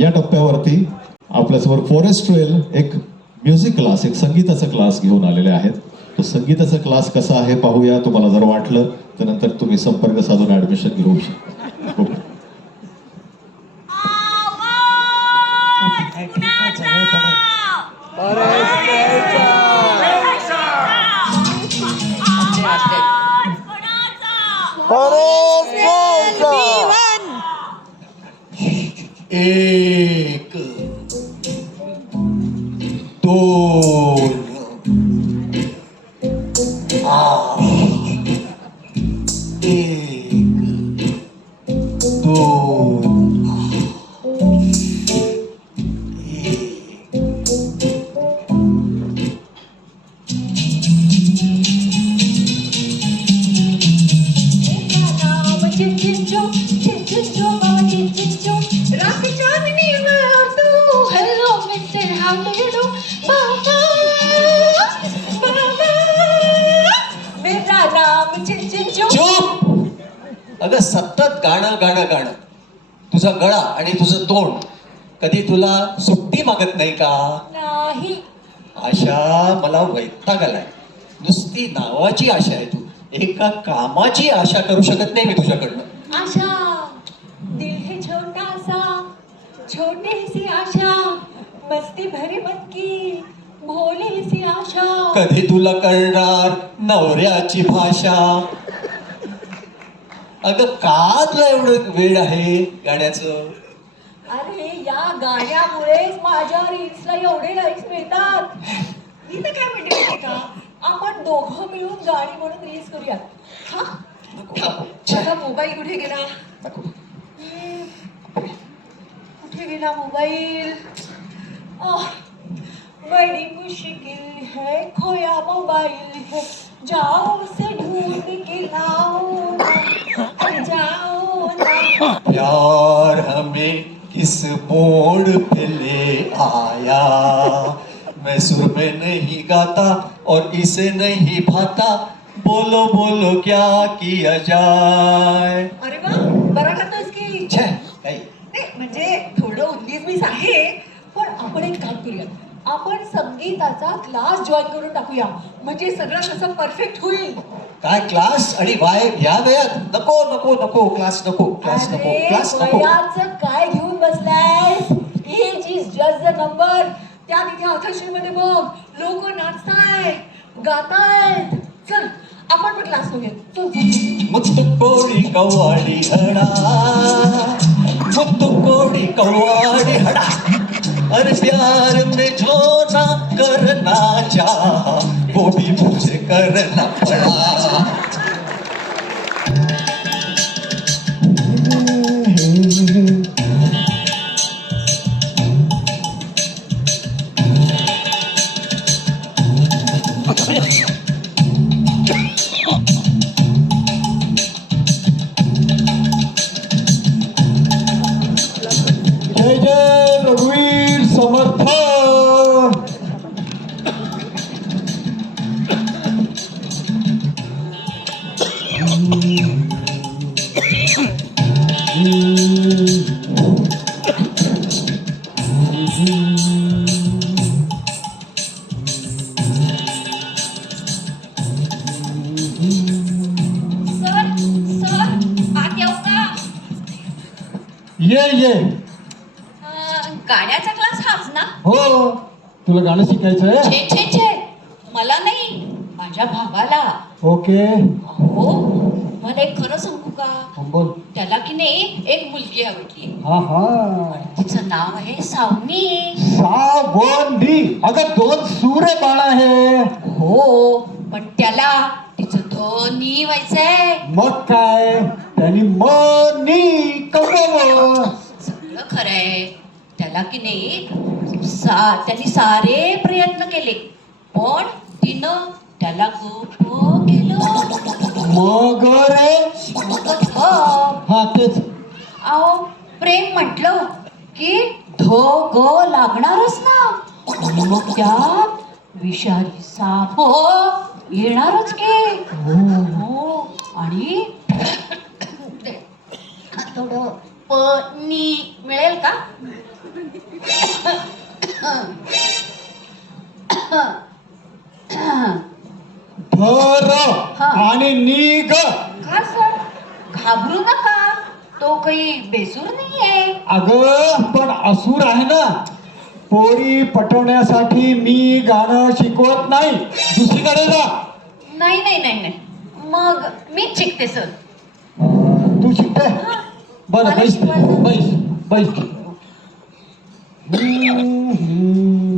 या टप्प्यावरती आपल्यासमोर फॉरेस्ट ट्रेल एक म्युझिक क्लास एक संगीताचा क्लास घेऊन आलेले आहेत. तो संगीताचा क्लास कसा आहे पाहूया. तुम्हाला जर वाटलं तर नंतर तुम्ही संपर्क साधून ॲडमिशन घेऊ शकता. सतत गाणं गाणं गाणं. तुझा गळा आणि तुझं तोंड कधी तुला सुट्टी मागत नाही का? नाही. आशा मला वैताग आलाय नुसती नावाची आशा आहे तू. एका कामाची आशा करू शकत नाही मी तुझ्याकडनं. आशा दिल है छोटा सा छोटी सी आशा मस्ती भरी मन की भोली सी आशा. कधी तुला कळणार नवऱ्याची भाषा? अगं का तुला एवढं वेळ आहे गाण्याचं? अरे या गाण्यामुळेच माझ्या रील्सला एवढे लाईक्स मिळतात. मी तर काय म्हणते का? आपण दोघं मिळून गाणी म्हणून रील्स करूयात. हा? माझा मोबाईल कुठे गेला. कुठे गेला मोबाईल? आह, बड़ी मुश्किल है खोया मोबाइल है. जाओ उसे ढूंढ के लाओ ना जाओ ना। प्यार हमें किस मोड़ पे ले आया? मैं सुर में नहीं गाता और इसे नहीं भाता। बोलो बोलो क्या किया जाए? अरे वा बरा करतोस की छे नाही म्हणजे थोडं उन्नीस बीस आहे पण आपण एक काम करूया आपण संगीताचा क्लास जॉईन करून टाकूया. म्हणजे सगळं कसं परफेक्ट होईल. काय क्लास आणि वाय या वयात? नको नको नको क्लास नको क्लास नको क्लास नको. वयाचं काय घेऊन बसलाय age is just the number त्या तिथे अथर्शी मध्ये बघ लोक नाचतायत गातायत. चल आपण पण क्लास घेऊया चल. मुत्तु कोडी कव्वाडी हडा. मुत्तु कोडी कव्वाडी हडा. और प्यार में जो ना करना चाह वो भी मुझे करना पड़ा। गाणं शिकायचंय? छे छे छे. मला नाही माझ्या भावाला. ओके. हो मला एक खरं सांगू का? बोल. त्याला की नाही एक मुलगी आवडली. हा हा. तिचं नाव आहे सावनी. सावंडी. अगं दोन सूर्य बाण आहे. हो पण त्याला तिचं धनी व्हायचंय मग काय? त्यांनी मनी कमव सगळं खरंय. त्याला की नाही सा त्यांनी सारे प्रयत्न केले. पण तिनं त्याला खूप केलं. मग रे? मगच हो. हा तेच. अहो प्रेम म्हटलं की धो गो लागणारच ना. मग त्यात विषारी साप हो येणारच की. हो. आणि थोडं पनी मिळेल का? हा. आणि निघ. का सर? घाबरू नका. तो काही बेसूर नाहीये. अगं पण असूर आहे ना. पोरी पटवण्यासाठी मी गाणं शिकवत नाही. दुसरीकडे जा. नाही नाही नाही नाही. मग मीच शिकते सर. तू शिकते? बरं बैस. बैस. बैस. हे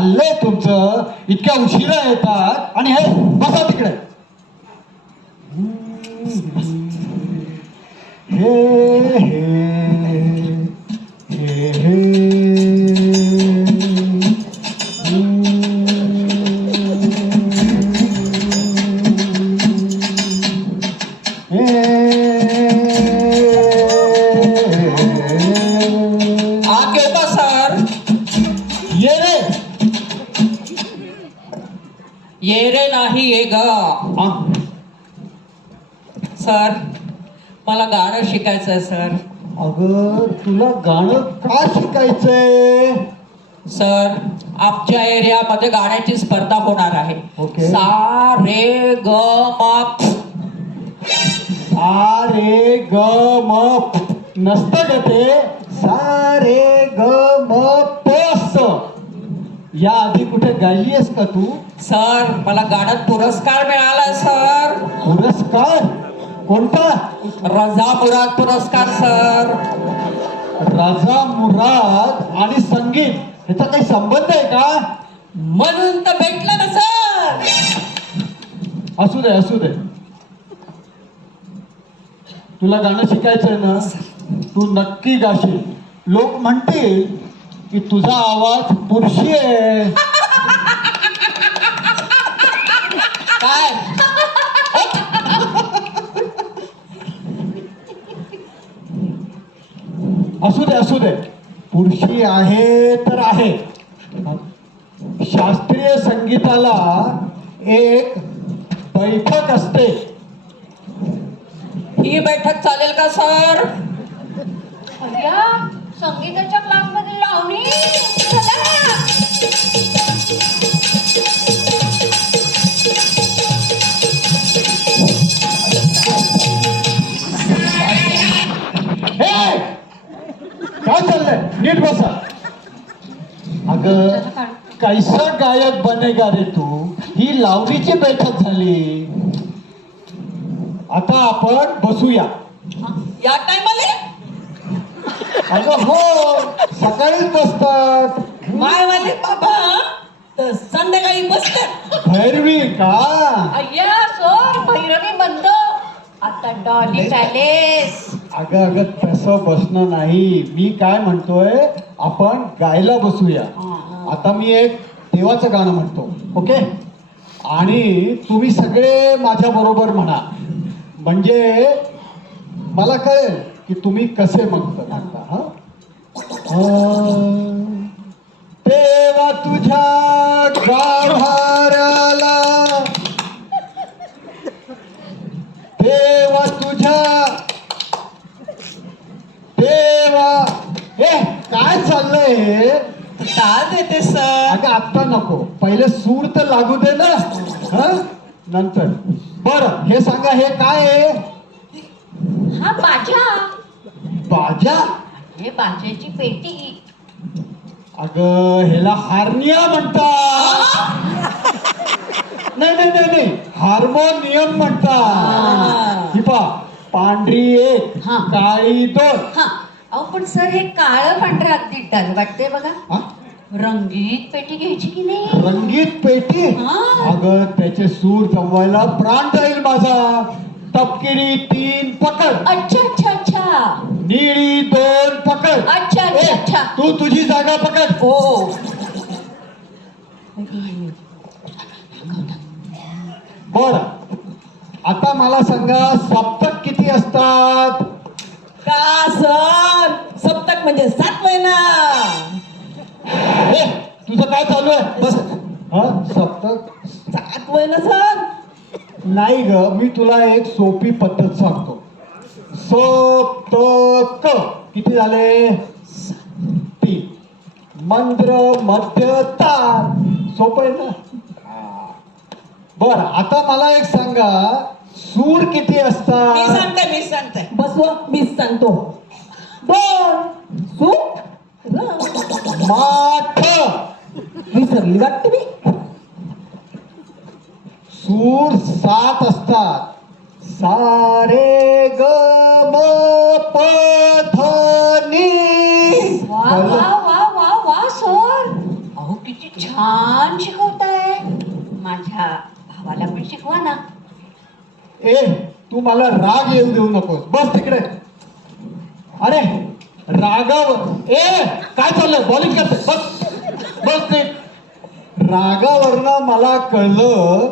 चाललंय तुमचं. इतक्या उशिरा येतात. आणि हे बसा तिकडे. हे हे सर. मला गाणं शिकायचं आहे सर. अगं तुला गाणं का शिकायचंय? सर आमच्या एरियामध्ये गाण्याची स्पर्धा होणार आहे. ओके. सा रे ग म सा रे ग म प. नसतं का ते. सा रे ग म प असतं. या आधी कुठे गायलीयस का तू? सर मला गाण्यात पुरस्कार मिळाला सर. पुरस्कार? कोणता? रजा मुराद पुरस्कार सर. राजा मुराद आणि संगीत ह्याचा काही संबंध आहे का? म्हणून तर भेटलं ना सर. असू दे असू दे. तुला गाणं शिकायचंय ना? तू नक्की गाशील. लोक म्हणतील की तुझा आवाज पुरुषी आहे. काय? असू दे असू दे. पुरुषी आहे तर आहे. शास्त्रीय संगीताला एक बैठक असते. ही बैठक चालेल का सर? संगीताच्या क्लासमध्ये लावणी. काय चाललंय? नीट बसा. अगं कैसा गायक बनेगा रे तू? ही लावणीची बैठक झाली. आता आपण बसूया. या टायमाले? अगं हो सकाळीच बसतात. माय वाले बाबा तर संध्याकाळी बसतात. भैरवी का? अय्या सर भैरवी बंद. आता डॉली पॅलेस. अगं अगं तसं बसणं नाही. मी काय म्हणतोय आपण गायला बसूया. आता मी एक देवाचं गाणं म्हणतो ओके? आणि तुम्ही सगळे माझ्या बरोबर म्हणा. म्हणजे मला कळेल की तुम्ही कसे म्हणता हा अं, देवा तुझ्या गाभाऱ्याला देवा तुझ्या देवा ए काय चाललंय हे ताल देते सर अगं आत्ता नको. पहिले सूर तर लागू दे ना. हा? नंतर. बर हे सांगा हे काय आहे? हा बाजा. बाजा? हे बाजाची पेटी. अगं ह्याला हार्निया म्हणतात. नाही नाही नाही नाही. हार्मोनियम म्हणतात. ही पा पांढरी एक हा. काळी दोन. हा. अहो पण सर हे काळं पांढरं अगदी डर वाटते बघा? रंगीत पेटी घ्यायची की नाही? रंगीत पेटी? हा. अगं त्याचे सूर जमवायला प्राण जाईल माझा. तपकिरी तीन पकड. अच्छा अच्छा अच्छा. निळी दोन पकड. अच्छा, अच्छा. तू तुझी जागा पकड. हो. बर. आता मला सांगा सप्तक किती असतात? का सर? सप्तक म्हणजे सात महिना ए, तुझं काय चालू आहे बस हा सप्तक सात महिना सर नाही ग मी तुला एक सोपी पद्धत सांगतो. सप्तक किती झाले? तीन मंत्र मध्य तार. सोपं आहे ना? बर आता मला एक सांगा सूर किती मी असतात सांगते मी सांगते. बसव मीच सांगतो. दोन सु र. माठ. विसरली वाटते मी? सूर सात असतात. सारे ग म प ध नी. वा वा वा वा वा सर. अहो किती छान शिकवताय. माझ्या भावाला पण शिकवा ना. ए तू मला राग येऊ देऊ नकोस. बस तिकडे. अरे रागावर. ए काय चाललंय? बॉलिंग करते बस. बस ते. रागावरनं मला कळलं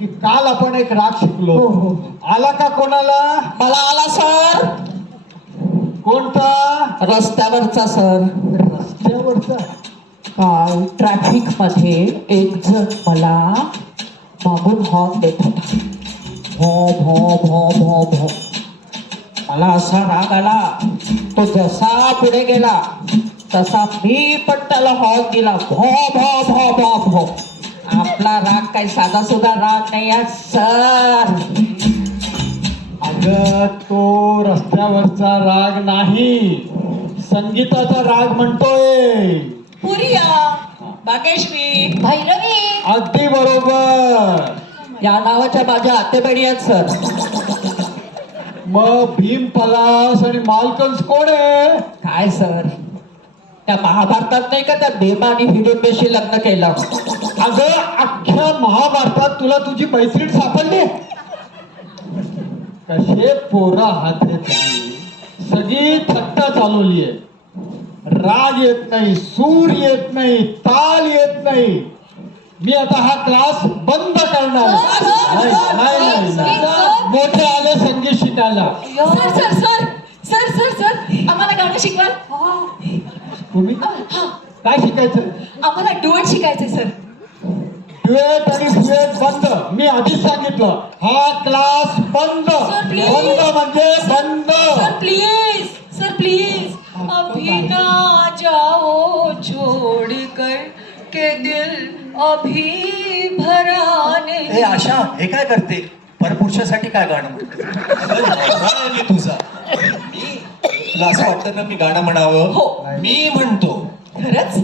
की काल आपण एक राग शिकलो. आला का कोणाला? मला आला सर. कोणता? रस्त्यावरचा सर. रस्त्यावरचा? काल ट्रॅफिकमध्ये एक जण मला मागून हॉर्न देत होता. भो भो भो भो भो. मला असा राग आला. तो जसा पुढे गेला तसा मी पण त्याला हॉर्न दिला. भो भो भो भो भो. आपला राग काही साधा सुद्धा राग नाही आहे सर. अगं तो रस्त्यावरचा राग नाही. संगीताचा राग म्हणतोय. पुरिया बागेश्री भैरवी. अगदी बरोबर. या नावाच्या माझ्या आतेबणी आहेत सर. मग भीम पलास आणि मालकन्स कोण आहे? काय सर? त्या महाभारतात नाही का त्या भीमा आणि हिडुंबेशी लग्न केलं? अगं अख्ख्या महाभारतात तुला तुझी मैत्रीण सापडली. कसे पोरा हात. सगळी थट्टा चालवली आहे राग येत नाही सूर येत नाही ताल येत नाही. मी आता हा क्लास बंद करणार. नाही, नाही, नाही, नाही. मोठे आले संगीत शिकायला sir sir sir sir sir sir आम्हाला गाणं शिकवाल तुम्ही काय शिकायचं? आम्हाला डुएट शिकायचंय सर. ड्युएट आणि फ्युएट बंद. मी आधीच सांगितलं हा क्लास बंद. Sir, please. बंद म्हणजे बंद. सर प्लीज सर प्लीज अभी ना जाओ छोड़ कर के दिल अभी भरा ए नहीं आशा हे काय करते? परपुरुषासाठी काय गाणं म्हणते? चल, नवरा आहे मी तुझा मी तुला असं वाटतं ना मी गाणं म्हणावं. हो. मी म्हणतो खरंच?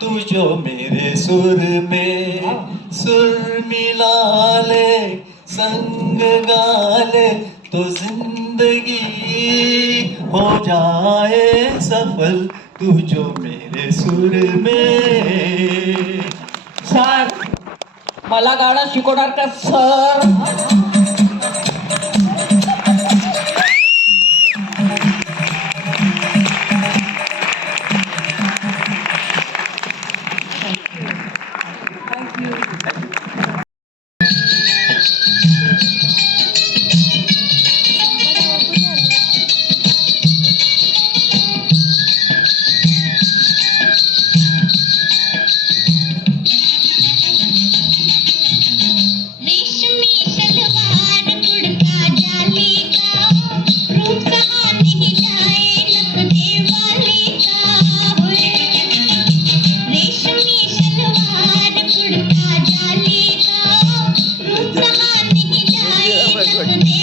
तू जो मेरे सुर में सुर मिला ले संग गाले तो जिंदगी हो जाए सफल। तू जो मेरे सुर में सर मला गाणं शिकवणार का सर? Second.